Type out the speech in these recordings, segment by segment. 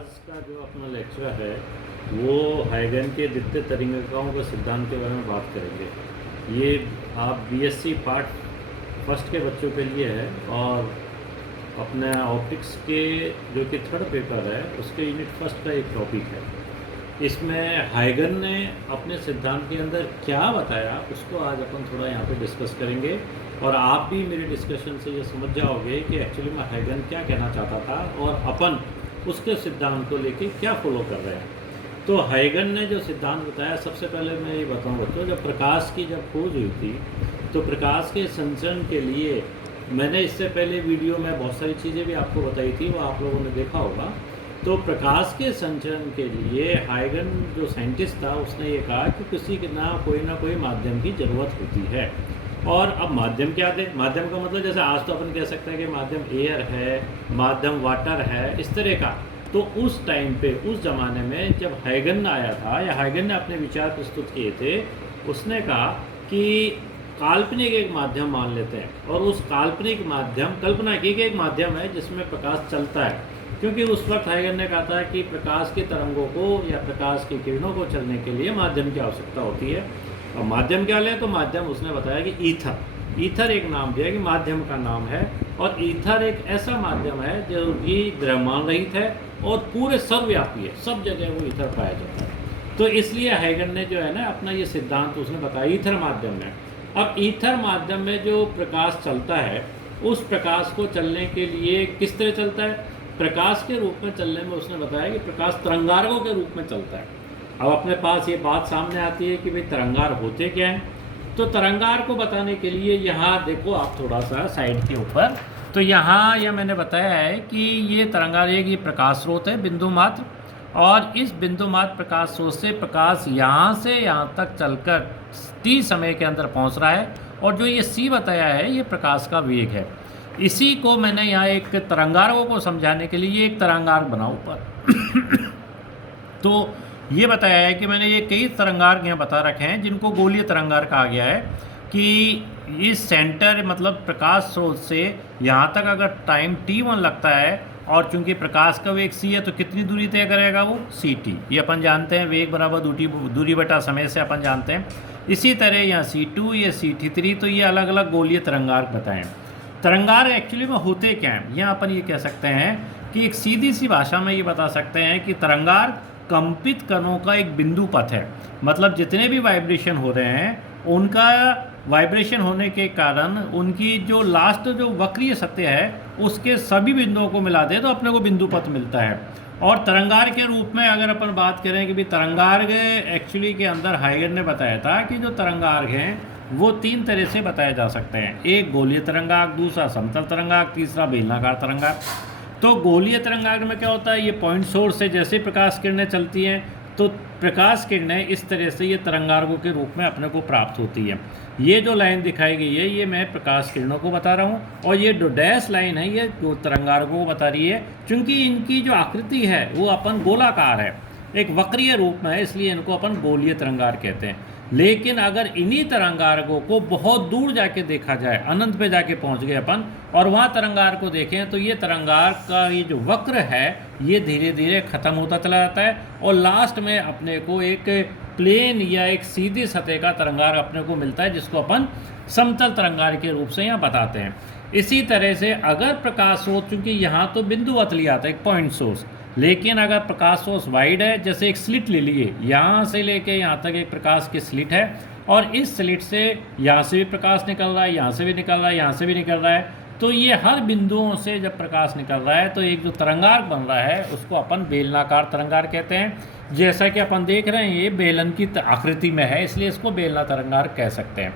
आज का जो अपना लेक्चर है वो हाइगन के द्वितीय तरंगिकाओं के सिद्धांत के बारे में बात करेंगे। ये आप बीएससी पार्ट फर्स्ट के बच्चों के लिए है और अपने ऑप्टिक्स के जो कि थर्ड पेपर है उसके यूनिट फर्स्ट का एक टॉपिक है। इसमें हाइगन ने अपने सिद्धांत के अंदर क्या बताया उसको आज अपन थोड़ा यहाँ पे डिस्कस करेंगे और आप भी मेरे डिस्कशन से ये समझ जाओगे कि एक्चुअली में हाइगन क्या कहना चाहता था और अपन उसके सिद्धांत को लेके क्या फॉलो कर रहे हैं। तो हाइगन ने जो सिद्धांत बताया, सबसे पहले मैं ये बताऊँ बच्चों, जब प्रकाश की जब खोज हुई थी तो प्रकाश के संचरण के लिए मैंने इससे पहले वीडियो में बहुत सारी चीज़ें भी आपको बताई थी, वो आप लोगों ने देखा होगा। तो प्रकाश के संचरण के लिए हाइगन जो साइंटिस्ट था उसने ये कहा कि किसी के ना कोई माध्यम की ज़रूरत होती है। और अब माध्यम क्या थे? माध्यम का मतलब जैसे आज तो अपन कह सकते हैं कि माध्यम एयर है, माध्यम वाटर है, इस तरह का। तो उस टाइम पे, उस ज़माने में जब हाइगन आया था या हाइगन ने अपने विचार प्रस्तुत किए थे, उसने कहा कि काल्पनिक एक माध्यम मान लेते हैं और उस काल्पनिक माध्यम, कल्पना की कि एक माध्यम है जिसमें प्रकाश चलता है, क्योंकि उस वक्त हाइगन ने कहा था कि प्रकाश के तरंगों को या प्रकाश की किरणों को चलने के लिए माध्यम की आवश्यकता होती है। और माध्यम क्या लें? तो माध्यम उसने बताया कि ईथर एक नाम दिया कि माध्यम का नाम है। और ईथर एक ऐसा माध्यम है जो कि द्रव्यमान रहित है और पूरे सर्वव्यापी है, सब जगह वो ईथर पाया जाता है। तो इसलिए हाइगन ने जो है ना अपना ये सिद्धांत उसने बताया ईथर माध्यम में। अब ईथर माध्यम में जो प्रकाश चलता है, उस प्रकाश को चलने के लिए किस तरह चलता है? प्रकाश के रूप में चलने में उसने बताया कि प्रकाश तरंगार्गों के रूप में चलता है। अब अपने पास ये बात सामने आती है कि भाई तरंगार होते क्या हैं? तो तरंगार को बताने के लिए यहाँ देखो आप थोड़ा सा साइड के ऊपर, तो यहाँ यह मैंने बताया है कि ये तरंगार एक ये प्रकाश स्रोत है बिंदु मात्र, और इस बिंदु मात्र प्रकाश स्रोत से प्रकाश यहाँ से यहाँ तक चलकर t समय के अंदर पहुँच रहा है। और जो ये c बताया है ये प्रकाश का वेग है। इसी को मैंने यहाँ एक तरंगार्गों को समझाने के लिए एक तरंगार्ग बना ऊपर तो ये बताया है कि मैंने ये कई तरंगार्ग यहाँ बता रखे हैं जिनको गोलीय तरंगार्ग कहा गया है कि इस सेंटर मतलब प्रकाश स्रोत से यहाँ तक अगर टाइम t1 लगता है और चूंकि प्रकाश का वेग c है तो कितनी दूरी तय करेगा वो ct। ये अपन जानते हैं, वेग बराबर दूरी बटा समय से अपन जानते हैं। इसी तरह यहाँ c2, ये ct3, तो ये अलग अलग गोलीय तरंगार्ग बताएं। तरंगार्ग एक्चुअली में होते क्या हैं? यहाँ अपन ये कह सकते हैं कि एक सीधी सी भाषा में ये बता सकते हैं कि तरंगार्ग कंपित कणों का एक बिंदु पथ है। मतलब जितने भी वाइब्रेशन हो रहे हैं उनका वाइब्रेशन होने के कारण उनकी जो लास्ट जो वक्रीय सतह है उसके सभी बिंदुओं को मिला दे तो अपने को बिंदु पथ मिलता है। और तरंगार्ग के रूप में अगर अपन बात करें कि भी तरंगार्ग एक्चुअली के अंदर हाइगन ने बताया था कि जो तरंगार्ग हैं वो तीन तरह से बताए जा सकते हैं। एक गोलीय तरंगार्ग, दूसरा समतल तरंगार्ग, तीसरा बेलनाकार तरंगार्ग। तो गोलीय तरंगार्ग में क्या होता है? ये पॉइंट सोर्स से जैसे प्रकाश किरणें चलती हैं तो प्रकाश किरणें इस तरह से ये तरंगार्गों के रूप में अपने को प्राप्त होती है। ये जो लाइन दिखाई गई है ये मैं प्रकाश किरणों को बता रहा हूँ और ये जो डैश लाइन है ये जो तरंगार्गों को बता रही है। चूँकि इनकी जो आकृति है वो अपन गोलाकार है, एक वक्रीय रूप में है, इसलिए इनको अपन गोलीय तरंगार्ग कहते हैं। लेकिन अगर इन्हीं तरंगार्गों को बहुत दूर जाके देखा जाए, अनंत पे जाके पहुंच गए अपन और वहाँ तरंगार्ग को देखें तो ये तरंगार्ग का ये जो वक्र है ये धीरे धीरे ख़त्म होता चला जाता है और लास्ट में अपने को एक प्लेन या एक सीधी सतह का तरंगार्ग अपने को मिलता है जिसको अपन समतल तरंगार्ग के रूप से यहाँ बताते हैं। इसी तरह से अगर प्रकाश स्रोत, चूँकि यहाँ तो बिंदुवत लिया था एक पॉइंट सोर्स, लेकिन अगर प्रकाश सोर्स वाइड है, जैसे एक स्लिट ले लिए, यहाँ से लेके यहाँ तक एक प्रकाश की स्लिट है और इस स्लिट से यहाँ से भी प्रकाश निकल रहा है, यहाँ से भी निकल रहा है, यहाँ से भी निकल रहा है, तो ये हर बिंदुओं से जब प्रकाश निकल रहा है तो एक जो तरंगार्ग बन रहा है उसको अपन बेलनाकार तरंगार्ग कहते हैं। जैसा कि अपन देख रहे हैं ये बेलन की आकृति में है, इसलिए इसको बेलना तरंगार्ग कह सकते हैं।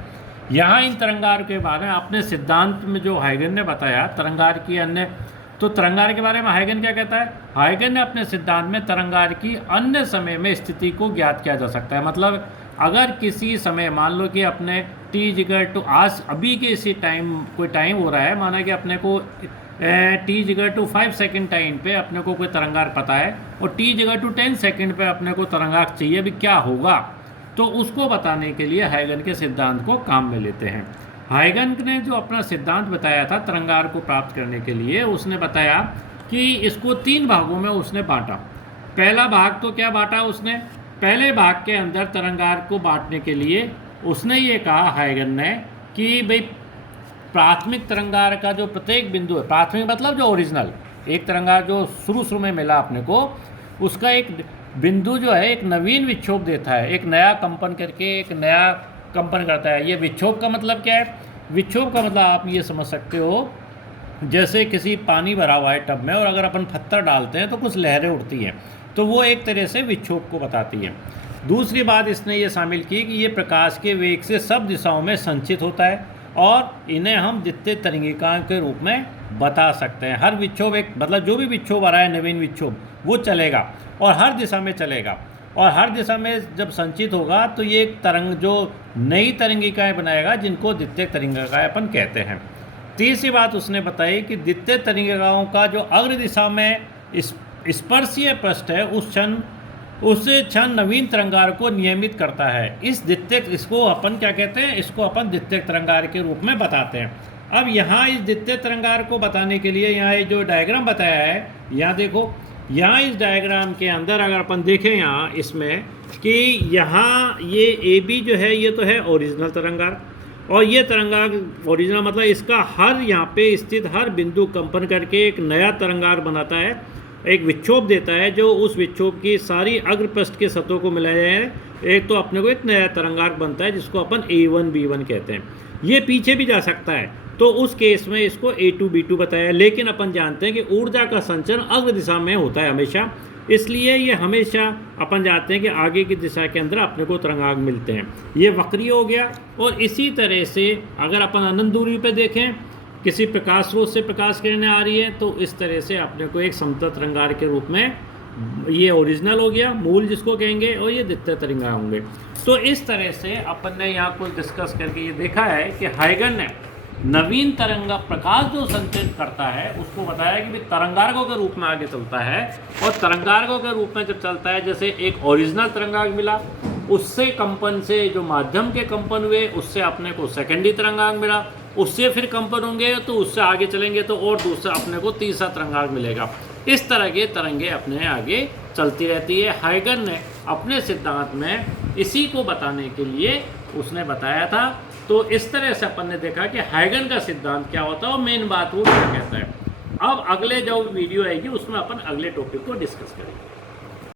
यहाँ इन तरंगार्ग के बारे में अपने सिद्धांत में जो हाइगन ने बताया तरंगार्ग की अन्य, तो तरंगार्ग के बारे में हाइगन क्या कहता है? हाइगन ने अपने सिद्धांत में तरंगार्ग की अन्य समय में स्थिति को ज्ञात किया जा सकता है। मतलब अगर किसी समय, मान लो कि अपने t आज अभी के इसी टाइम कोई टाइम हो रहा है, माना कि अपने को t 5 सेकेंड टाइम पे अपने को कोई तरंगार्ग पता है और t 10 सेकेंड पे अपने को तरंगार्ग चाहिए, भी क्या होगा? तो उसको बताने के लिए हाइगन के सिद्धांत को काम में लेते हैं। हाइगन ने जो अपना सिद्धांत बताया था तरंगार्ग को प्राप्त करने के लिए, उसने बताया कि कि इसको 3 भागों में उसने बांटा। पहला भाग तो क्या बांटा उसने, पहले भाग के अंदर तरंगार को बांटने के लिए उसने ये कहा हाइगन ने कि भाई प्राथमिक तरंगार का जो प्रत्येक बिंदु है, प्राथमिक मतलब जो ओरिजिनल एक तरंगार जो शुरू में मिला अपने को, उसका एक बिंदु जो है एक नवीन विक्षोभ देता है, एक नया कंपन करके एक नया कंपन करता है। ये विक्षोभ का मतलब क्या है, विक्षोभ का मतलब आप ये समझ सकते हो जैसे किसी पानी भरा हुआ है टब में और अगर अपन पत्थर डालते हैं तो कुछ लहरें उठती हैं, तो वो एक तरह से विक्षोभ को बताती है। दूसरी बात इसने ये शामिल की कि ये प्रकाश के वेग से सब दिशाओं में संचित होता है और इन्हें हम द्वितीय तरंगिकाओं के रूप में बता सकते हैं। हर विक्षोभ एक मतलब जो भी विक्षोभ आ रहा है नवीन विक्षोभ वो चलेगा और हर दिशा में चलेगा, और हर दिशा में जब संचित होगा तो ये एक तरंग जो नई तरंगिकाएँ बनाएगा जिनको द्वितीय तरंगिकाएँ अपन कहते हैं। तीसरी बात उसने बताई कि द्वितीय तरंगिकाओं का जो अग्र दिशा में स्पर्शीय पृष्ठ है उस क्षण नवीन तरंगार को नियमित करता है। इसको अपन क्या कहते हैं, इसको अपन द्वितीय तरंगार के रूप में बताते हैं। अब यहाँ इस द्वितीय तरंगार को बताने के लिए यहाँ ये जो डायग्राम बताया है, यहाँ देखो, यहाँ इस डायग्राम के अंदर अगर अपन देखें यहाँ इसमें कि यहाँ ये ए बी जो है ये तो है ओरिजिनल तरंगार, और ये तरंगार ओरिजिनल मतलब इसका हर यहाँ पे स्थित हर बिंदु कंपन करके एक नया तरंगार बनाता है, एक विक्षोभ देता है जो उस विक्षोभ की सारी अग्रपृष्ठ के सतहों को मिलाया है, एक तो अपने को एक नया तरंगार बनता है जिसको अपन A1 B1 कहते हैं। ये पीछे भी जा सकता है तो उस केस में इसको A2 B2 बताया, लेकिन अपन जानते हैं कि ऊर्जा का संचरण अग्र दिशा में होता है हमेशा, इसलिए ये हमेशा अपन जानते हैं कि आगे की दिशा के अंदर अपने को तरंगांग मिलते हैं। ये वक्रीय हो गया। और इसी तरह से अगर अपन अनंत दूरी पे देखें, किसी प्रकाश स्रोत से प्रकाश किरणें आ रही है तो इस तरह से अपने को एक समतल तरंगार के रूप में ये ओरिजिनल हो गया, मूल जिसको कहेंगे, और ये द्वितीय तरंगार होंगे। तो इस तरह से अपन ने यहाँ कुछ डिस्कस करके ये देखा है कि हाइगन ने नवीन तरंगा प्रकाश जो संचरित करता है उसको बताया कि तरंगार्गों के रूप में आगे चलता है, और तरंगार्गों के रूप में जब चलता है जैसे एक ओरिजिनल तरंगांग मिला, उससे कंपन से जो माध्यम के कंपन हुए उससे अपने को सेकेंडरी तरंगांग मिला, उससे फिर कंपन होंगे तो उससे आगे चलेंगे तो और दूसरा अपने को तीसरा तरंगांग मिलेगा। इस तरह के तरंगे अपने आगे चलती रहती है। हाइगन ने अपने सिद्धांत में इसी को बताने के लिए उसने बताया था। तो इस तरह से अपन ने देखा कि हाइगन का सिद्धांत क्या होता है और मेन बात वो क्या कहता है। अब अगले जो वीडियो आएगी उसमें अपन अगले टॉपिक को डिस्कस करेंगे।